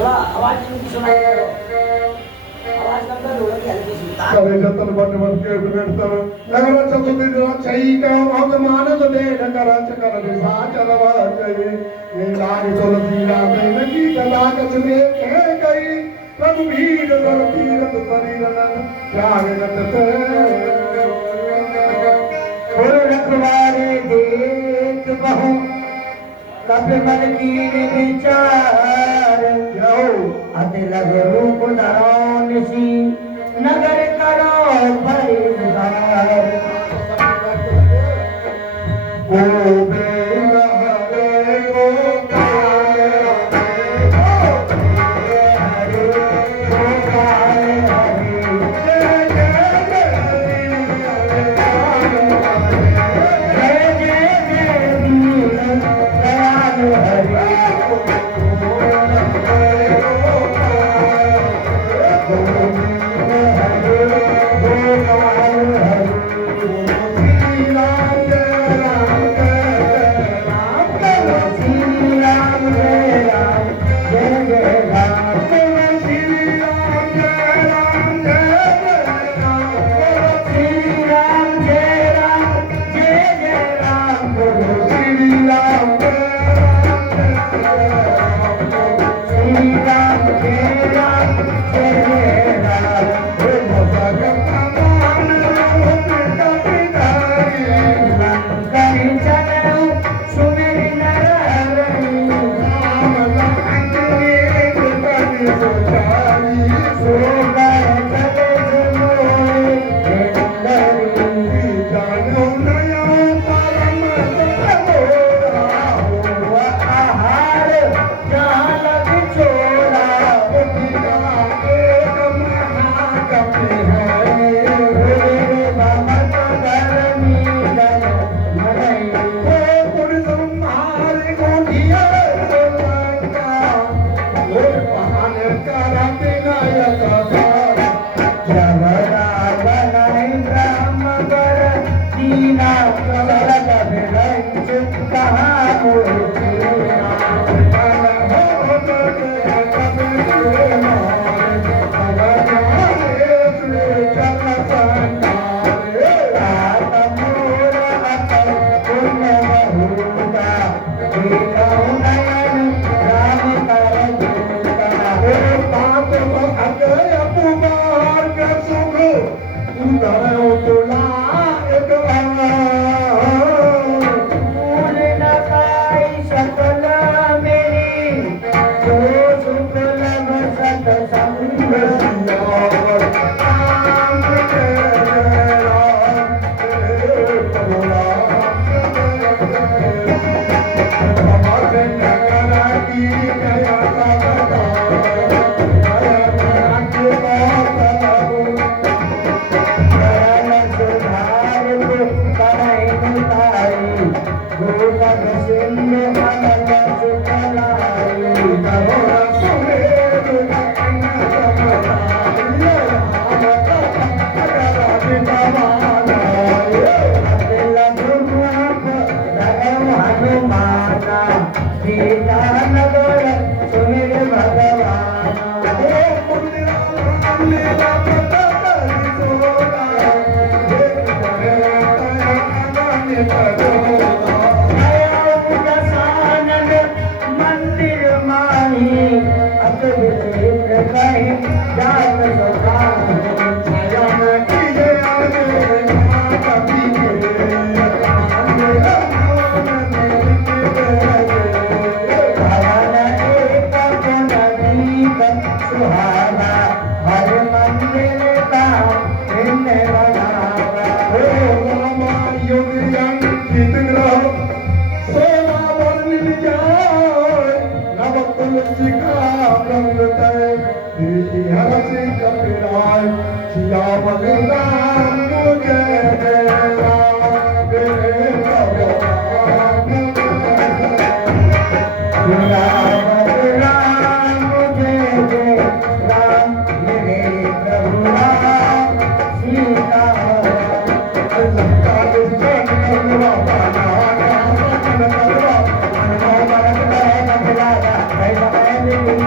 थोड़ा आवाज नहीं सुनाई दे रहा आवाज कम कर ढोलक की हल्की सी करे जतन बट बट के बिगड़तर नगर चतुर्दी चाहिए का हम मान तो दे नगर चकर दिशा चलवा चाहिए ये लाग तुलसी राम नकी कला कछ में कह गई प्रभु भीड़ कर तीरथ शरीरन त्याग गत गुरु रखवारे देख बहु कब मन की विचार अति लग रूप धरो निशी नगर करो परिवार ओ बेला रे ओ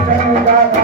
Thank you. He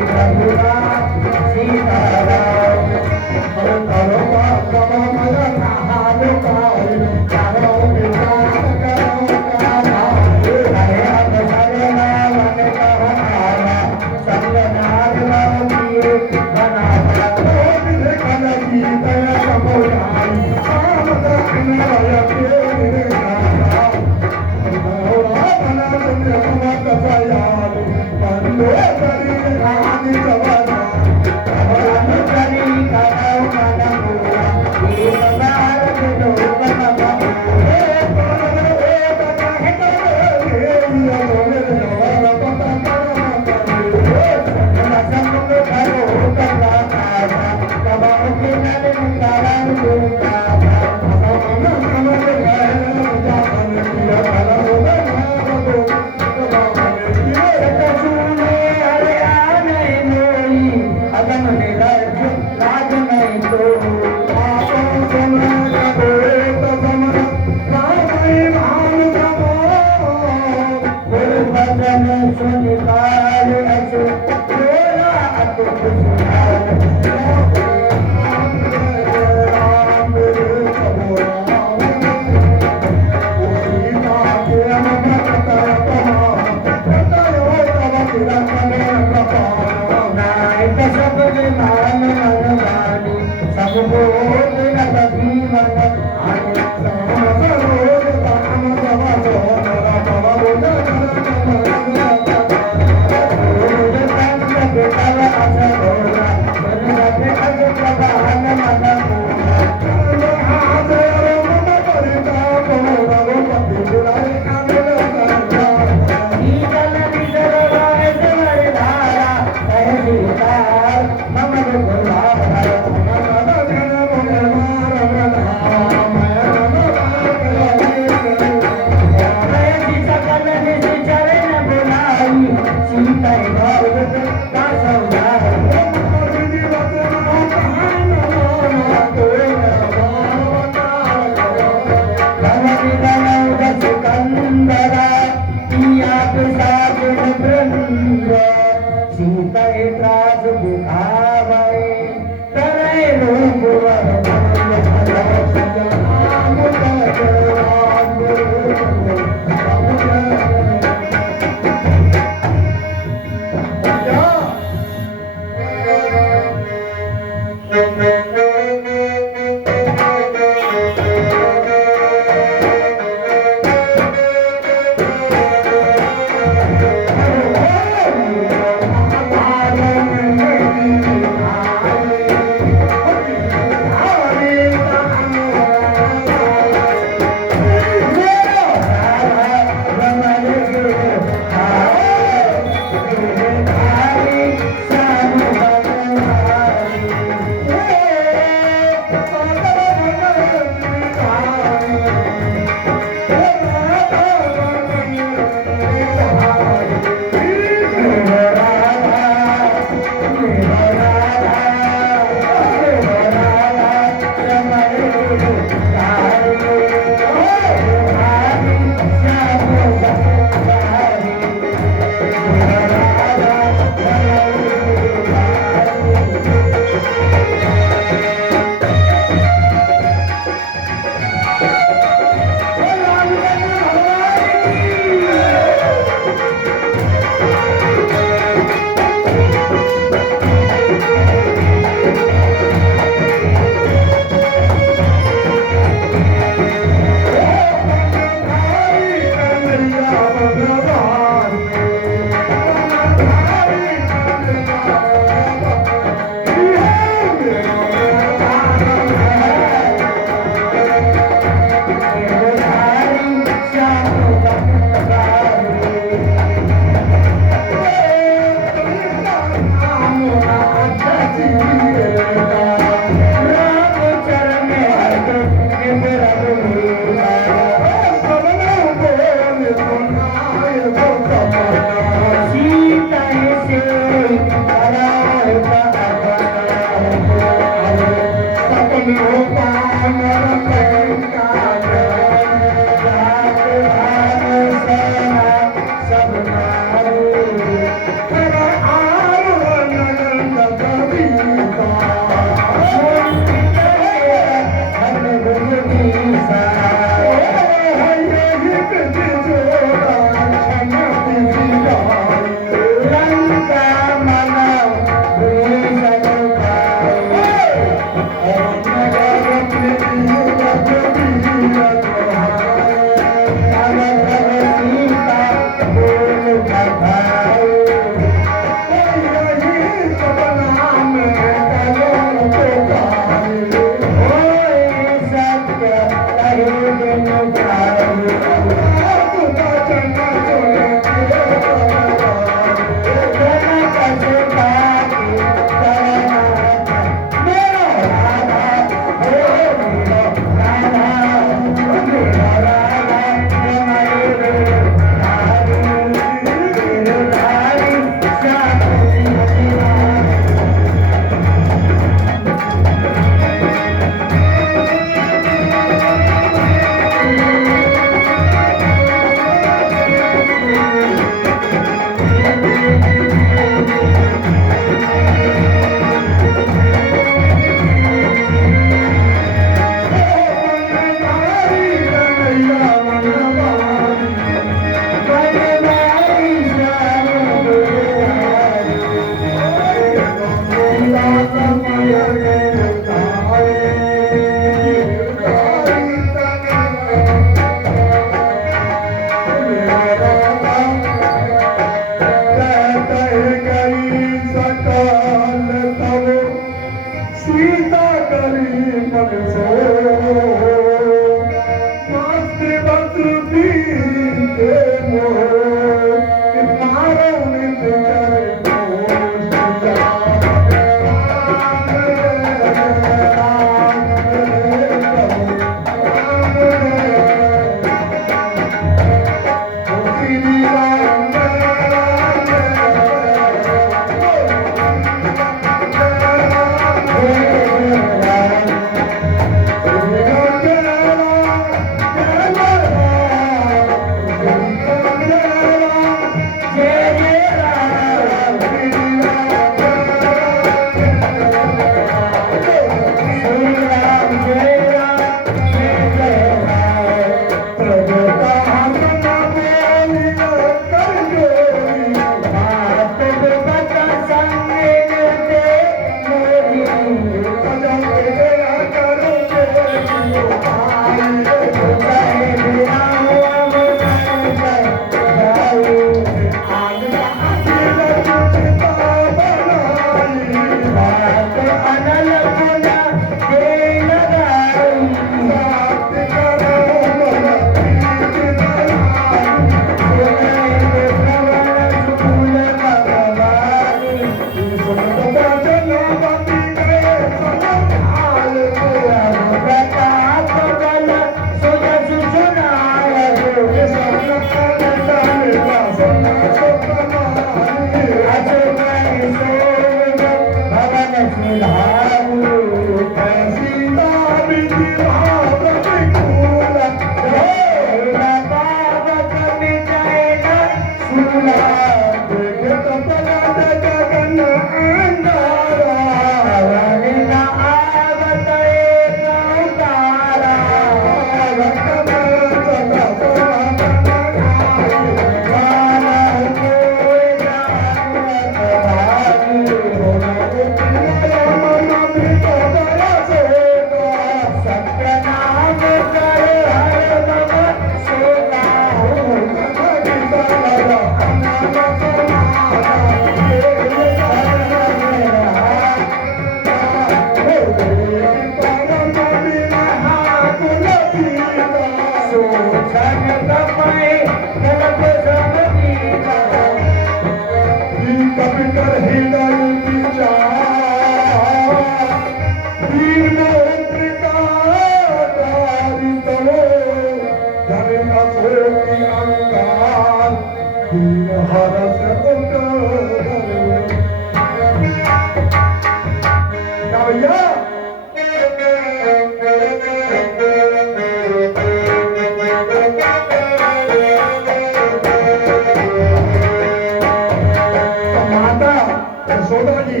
Yashoda ji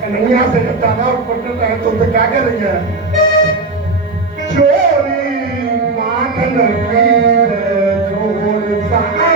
Kanhaiya से जब दादा और पटना है तो उनसे क्या कह रही है? चोरी माखन की चोर सारे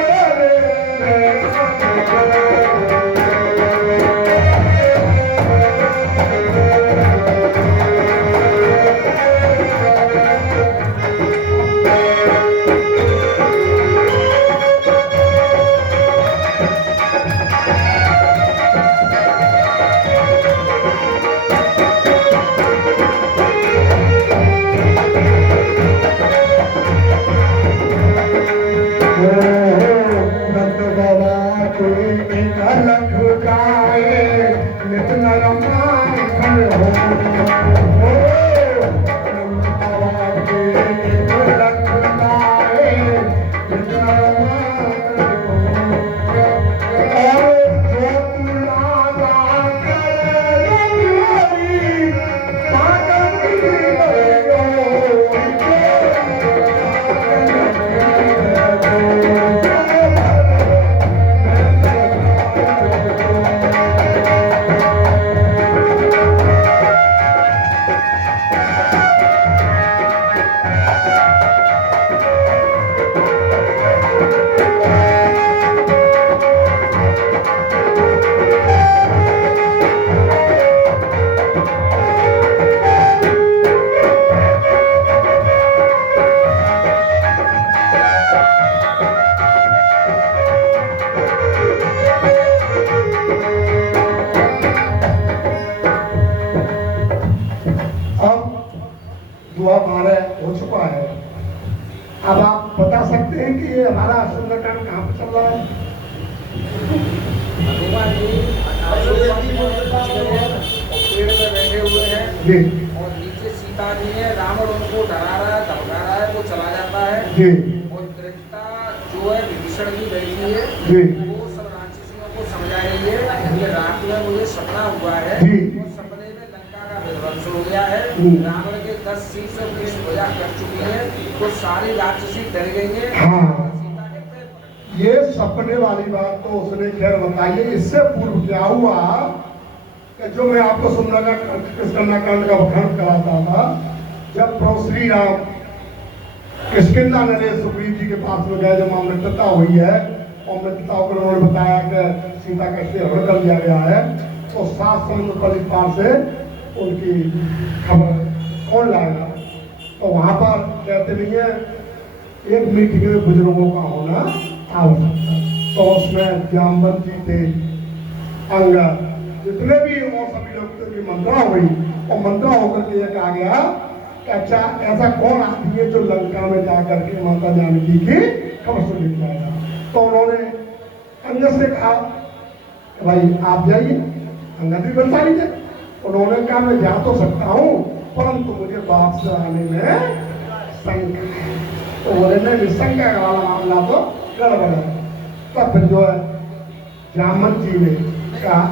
दुआ हमारा हो चुका है। अब आप बता सकते हैं कि ये हमारा सुंदरकांड कहाँ पे चल रहा है? पेड़ पे बैठे हुए हैं जी और नीचे सीता जी है, रावण उनको डरा रहा है, धमका रहा है, वो चला जाता है जी और त्रिजटा जो है विभीषण की बैठी है, जी वो सब राक्षसियों को समझा रही है कि रात में मुझे सपना हुआ है जी। और सपने में लंका का विध्वंस हो गया है, रावण के 10 शीश और 20 भुजा कट चुकी है, तो सारी राक्षसी डर गई है। हाँ। सीता के पैर पकड़ ये सपने वाली बात तो उसने खैर बताई है। इससे पूर्व क्या हुआ कि जो मैं आपको कृष्णकांड का वर्णन कराता था, जब प्रभु श्री राम किष्किंधा नरेश सुग्रीव जी के पास में गए, जब अमृतता हुई है और अमृतता को उन्होंने बताया कि सीता कैसे हरण कर लिया गया है, तो 7 समुद्र पली पार से उनकी खबर कौन लाएगा? तो वहां पर कहते नहीं है एक मीटिंग में बुजुर्गों का होना आवश्यक। तो उसमें जामवंत जी थे, अंगद, जितने भी और सभी लोग की मंत्रा हुई और मंत्रा होकर के ये कहा गया कि अच्छा ऐसा कौन आदमी है जो लंका में जाकर के माता जानकी की खबर सुन लेके आएगा? तो उन्होंने अंगद से कहा कि भाई आप जाइए। अंगद भी बलशाली थे। उन्होंने कहा मैं जा तो सकता हूँ परंतु मुझे बाप से आने में शंका है। तो बोले नहीं, शंका वाला मामला तो गड़बड़ है। तब फिर जो है जामवंत जी ने कहा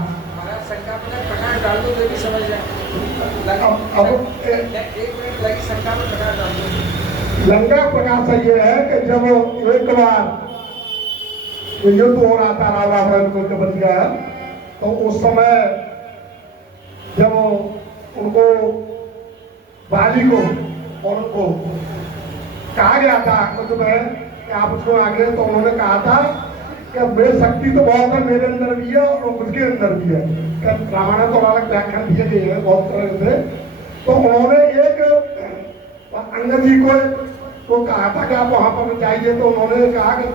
शंका में प्रकाश डाल दो, ये भी समझ जाए। एक मिनट लगी शंका में प्रकाश डाल लंका प्रकाश ये है कि जब एक बार युद्ध हो रहा था रावण को जब बच गया, तो उस समय जब उनको बाली को और उनको कहा गया था कुछ में कि आप उसको आगे, तो उन्होंने कहा था कि मेरी शक्ति तो बहुत है, मेरे अंदर भी है और उसके अंदर भी है। रामायण तो अलग व्याख्यान दिए गए हैं बहुत तरह से। तो उन्होंने एक अंगद जी को कहा था कि आप वहां पर जाइए, तो उन्होंने कहा कि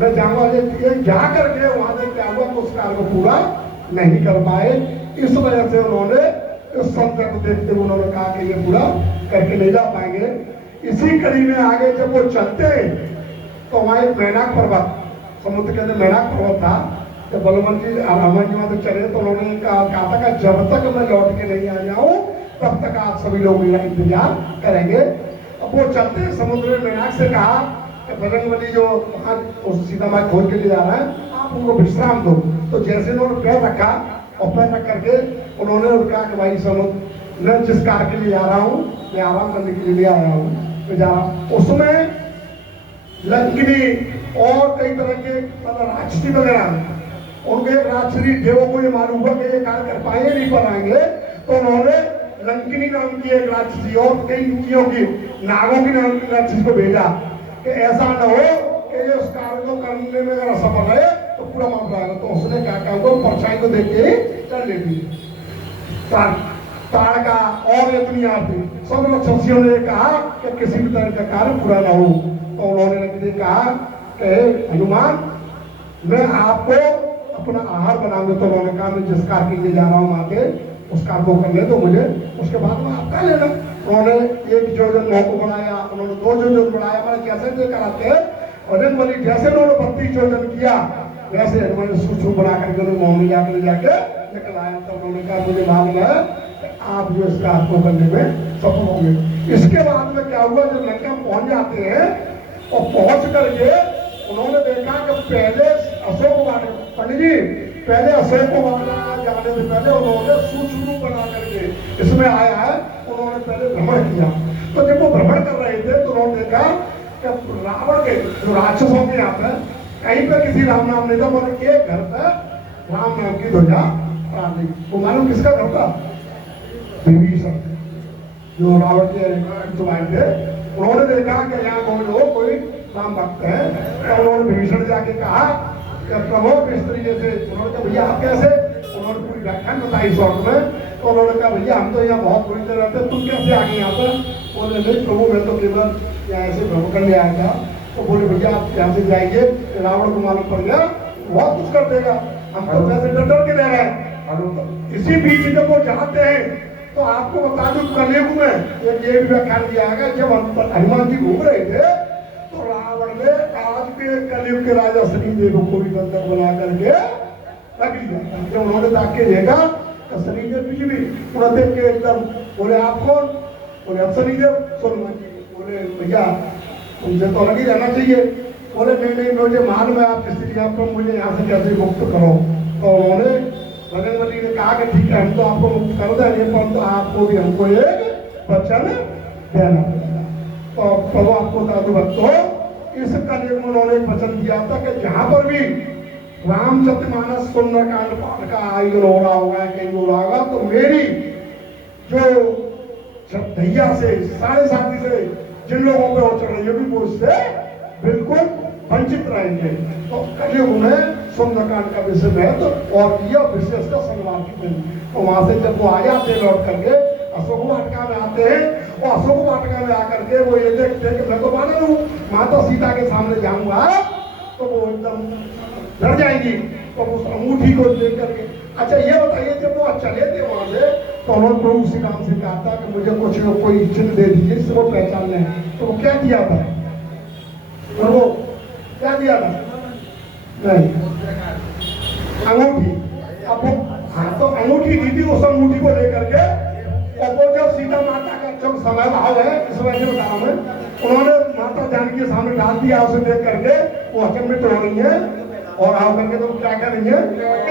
मैं जाऊंगा, एक जा करके वहां से क्या हुआ तो उस कार्य को पूरा नहीं कर पाए। इस वजह से उन्होंने इस संकट को देखते हुए उन्होंने कहा कि ये पूरा करके नहीं जा पाएंगे। इसी कड़ी में आगे जब वो चलते तो वहाँ एक मैनाक पर्वत, समुद्र के अंदर मैनाक पर्वत था। जब बलवंत जी हनुमान जी वहां से चले तो उन्होंने कहा था कि जब तक मैं लौट के नहीं आ जाऊं तब तक आप सभी लोग मेरा इंतजार करेंगे। अब वो चलते समुद्र में मैनाक से कहा कि बजरंगबली जो वहाँ सीता माँ खोज के लिए जा रहा है, आप उनको विश्राम दो। तो जैसे उन्होंने पैर रखा और पैर रख करके उन्होंने कहा कि भाई समुद्र, मैं जिस कार्य के लिए जा रहा हूँ मैं आराम करने के लिए आया हूँ, मैं जा रहा हूँ। उसमें लंकिनी और कई तरह के मतलब राक्षसी वगैरह, उनके राक्षसी देवों को ये मालूम हुआ कि ये कार्य कर पाएंगे नहीं पाएंगे, तो उन्होंने लंकिनी नाम की एक राक्षसी और कई युवतियों की, नागों की नाम की राक्षसी को भेजा कि ऐसा न हो कि ये उस कार्य को करने में अगर असफल है तो पूरा मामला आएगा। तो उसने क्या कहा, वो परछाई को देख के ही चल लेती ताड़का और इतनी आती सब राक्षसियों ने कहा कि किसी भी तरह का कार्य पूरा ना हो। तो उन्होंने कहा कि हनुमान, मैं आपको अपना आहार बनाऊंगा। तो उन्होंने कहा मैं जिस कार्य के लिए जा रहा हूँ वहां के उस कार्य को करने तो मुझे, उसके बाद में आपका लेना। उन्होंने एक योजन मोह को बढ़ाया, उन्होंने 2 योजन बढ़ाया, मैंने कैसे कराते हैं बजरंगबली जैसे उन्होंने 32 योजन किया वैसे हनुमान सूक्ष्म बना करके मोह में जाकर जाके निकल आया। तो उन्होंने कहा मुझे मालूम है आप जो इस कार्य को करने में सफल होंगे। इसके बाद में क्या हुआ, जब लंका पहुंच जाते हैं और पहुंच करके उन्होंने देखा कि पहले अशोक वाटिका, पंडित जी पहले अशोक वाटिका जाने से पहले उन्होंने सूक्ष्म रूप बना करके इसमें आया है, उन्होंने पहले भ्रमण किया। तो जब वो भ्रमण कर रहे थे तो उन्होंने देखा कि रावण के जो राक्षसों के यहाँ पे कहीं पे किसी राम नाम नहीं था, मतलब एक घर पे राम नाम की ध्वजा फहरा दी। वो मालूम किसका घर था, विभीषण जो रावण के जुबान थे। उन्होंने देखा कि यहाँ कोई राम भक्त है, तो उन्होंने विभीषण जाके कहा कि प्रभु किस तरीके से, उन्होंने कहा भैया आप कैसे, उन्होंने पूरी व्याख्यान बताई शॉर्ट में। तो उन्होंने कहा भैया हम तो यहाँ बहुत बुरी तरह रहते, तुम कैसे आ गए यहाँ पर। बोले नहीं प्रभु मैं तो केवल यहाँ ऐसे भ्रमण करने आया था। तो बोले भैया आप यहाँ से जाइए, रावण को मालूम पड़ गया बहुत कुछ कर देगा, हम तो वैसे डर के रह रहे हैं। इसी बीच जब वो जाते हैं तो आपको बता दूं कलयुग में एक ये भी व्याख्यान दिया है, जब हनुमान जी घूम रहे थे तो रावण ने आज के कलयुग के राजा शनिदेव को भी बंधक बना करके रख लिया। जब उन्होंने ताके देखा तो शनिदेव भी तुरंत देख के एकदम बोले आप कौन, बोले शनिदेव। हनुमान जी बोले भैया उनसे तो अलग ही रहना चाहिए। बोले नहीं मुझे मालूम है आप किस लिए, आपको मुझे यहाँ से कैसे मुक्त करो। तो उन्होंने बजरंगबली ने कहा कि ठीक है हम तो आपको मुक्त कर देंगे, परंतु आपको भी हमको एक वचन देना पड़ेगा। तो प्रभु आपको साधु भक्तों इस कलयुग में उन्होंने एक वचन दिया था कि जहाँ पर भी रामचरितमानस सुंदरकांड पाठ का आयोजन हो रहा होगा, कहीं हो रहा होगा, तो मेरी जो भैया से साढ़े साथी से जिन लोगों पे हो चढ़ रही है वो उससे बिल्कुल वंचित रहेंगे। तो कलयुग में सुंदरकांड का विषय महत्व और यह विशेष का संग्राम की दिन। तो वहां से जब वो आ जाते लौट करके अशोक वाटिका में आते हैं और अशोक वाटिका में आकर के वो ये देखते हैं कि मैं तो मालूम हूँ माता सीता के सामने जाऊंगा तो वो एकदम डर जाएंगी। तो उस अंगूठी को देख करके, अच्छा ये बताइए जब वो चले थे वहां से तो उन्होंने प्रभु श्री राम से कहा था कि मुझे कुछ कोई चिन्ह दे दीजिए जिससे वो पहचान लें। तो वो क्या दिया था, तो वो क्या दिया था, नहीं अंगूठी। अब वो हाँ तो अंगूठी दी थी, उस अंगूठी को लेकर के और वो जब सीता माता का जब समय भाव है इस वजह से बता रहा हूं, उन्होंने माता जानकी के सामने डाल दिया। उसे देख करके वो अचंभित हो रही है और आओ करके तो क्या कर रही है,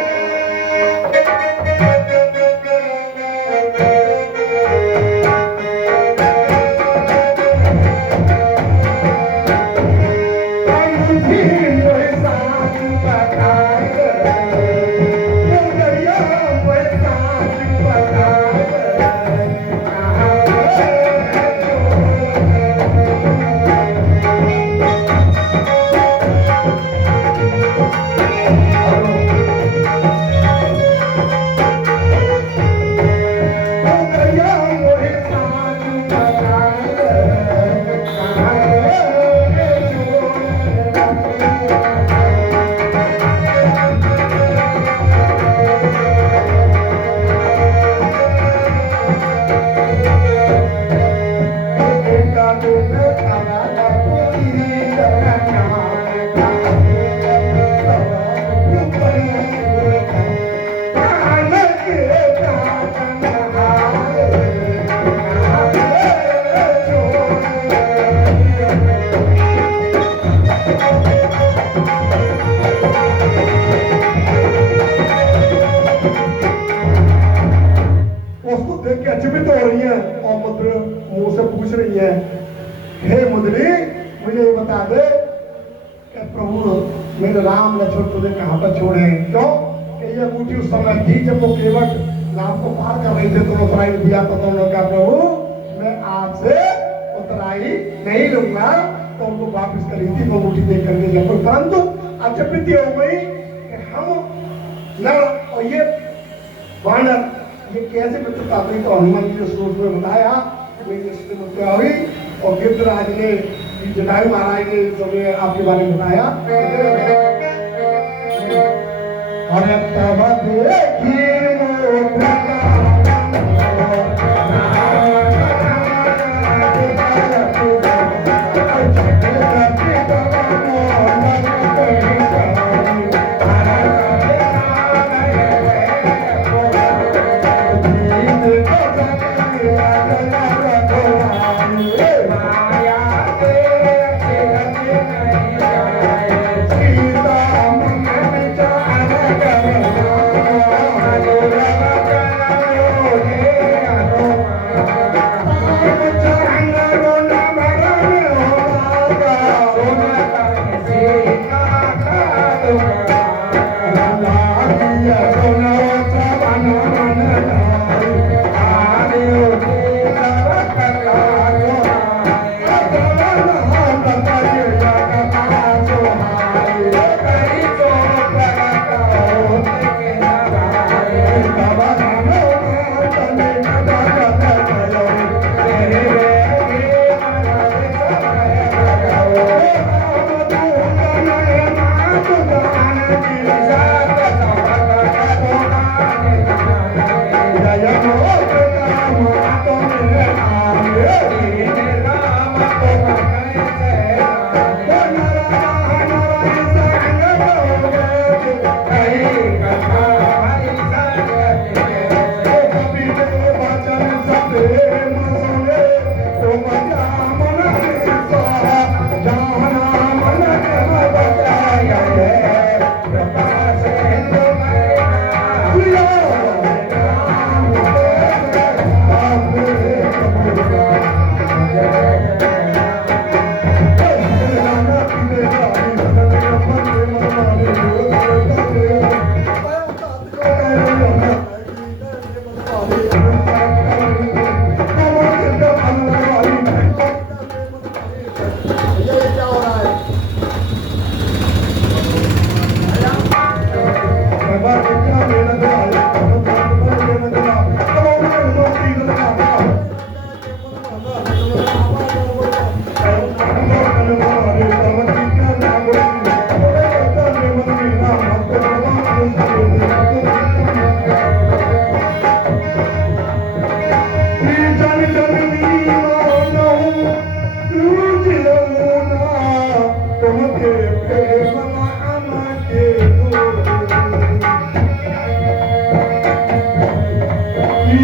उसको देख के अचंभित हो रही है और मुद्र मुंह से पूछ रही है, हे मुद्री मुझे ये बता दे कि प्रभु मेरे राम लक्ष्मण तुझे कहाँ पर छोड़े? क्यों कि ये अंगूठी उस समय थी जब वो केवट राम को पार कर रहे थे, तो उतराई दिया तो उन्होंने कहा प्रभु मैं आपसे उतराई नहीं लूंगा, तो उनको वापस करी थी वो अंगूठी देख करके जब, परंतु अचंभित हो गई कि हम न और ये वानर ये कैसे मित्रता हुई? तो हनुमान जी ने श्लोक में बताया मेरी मित्रता हुई और गिद्धराज ने जटायु महाराज ने जो आपके बारे में बताया। और तब देखी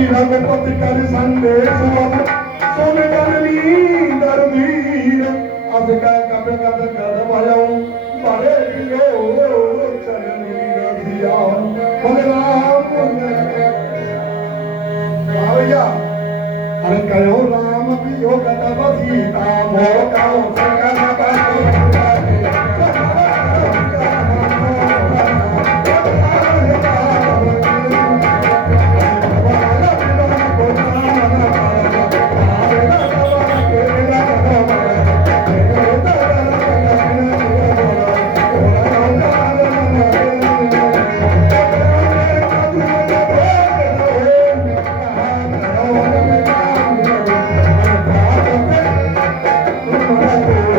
रघुपति कर संदेश सुन जननी दरवीर अब का कब कद कद भयऊ बड़े लो चरनी रसिया बोले राम भैया अरे कहो राम पियो कद सीता मो कहो सकल Oh,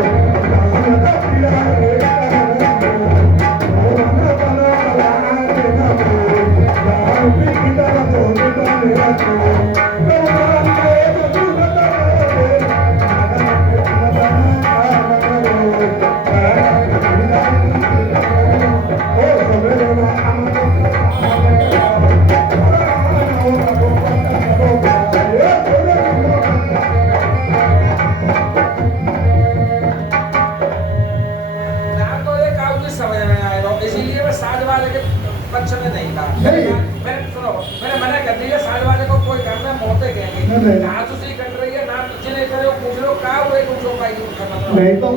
चौपाई की मतलब नहीं तो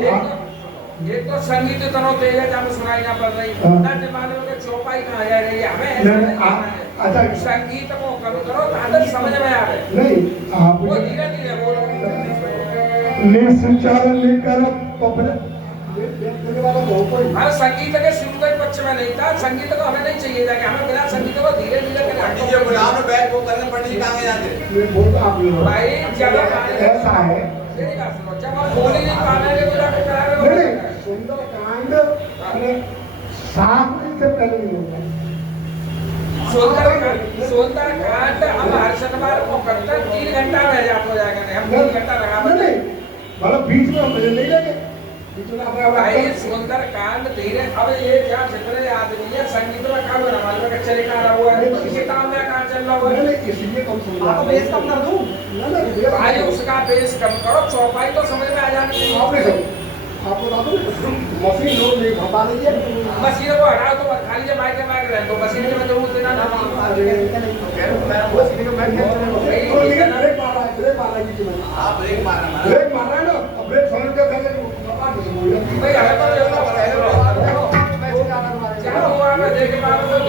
एक तो संगीत इतना तेज है जब सुनाई ना पड़ रही हाँ। ना जमाने में चौपाई कहाँ जा रही है हमें ऐसा नहीं, नहीं करना है। अच्छा संगीत को करो करो ताकत समझ में आवे नहीं आप वो धीरे धीरे बोलो निश्चर निकर पपले देखने वाला बहुत कोई हर संगीत के शुरू के पक्ष में नहीं था संगीत को हमें नहीं चाहिए था कि हमें बिना संगीत को धीरे धीरे पंडित जी गुलाब में बैठ वो करने पंडित जी कहाँ जाते ये बोलता आप लोग भाई जब ऐसा है मेरी बात सुनो जब आप बोल ही नहीं पा रहे हैं तो जाके करा रहे हो नहीं सुंदर कांड अपने साथ से पहले नहीं होगा सुंदर कांड हम हर शनिवार को करते हैं 3 घंटा रह जाता हो जाएगा नहीं हम 3 घंटा लगा नहीं मतलब बीच में हम नहीं लेंगे बीच में अपना भाई सुंदर कांड धीरे अब ये क्या जितने आदमी है संगीत में काम करना मालूम है कच्चे का रहा हुआ है किसी काम में कहाँ चल रहा हुआ है नहीं इसलिए कम समझ आपको बेस कम कर दूं भाई उसका बेस कम करो चौपाई तो समझ में आ जानी चाहिए आपने आपको बता दूं मशीन लोग नहीं भगा लीजिए मशीन को हटाओ तो खाली जब माइक रहे तो मशीन में जरूर देना ना ब्रेक मार रहा है बीच में आप ब्रेक मारना ब्रेक मार रहा है ना अब ब्रेक समझ के पहले भाई हमें तो क्या हुआ मैं देख पा रहा हूँ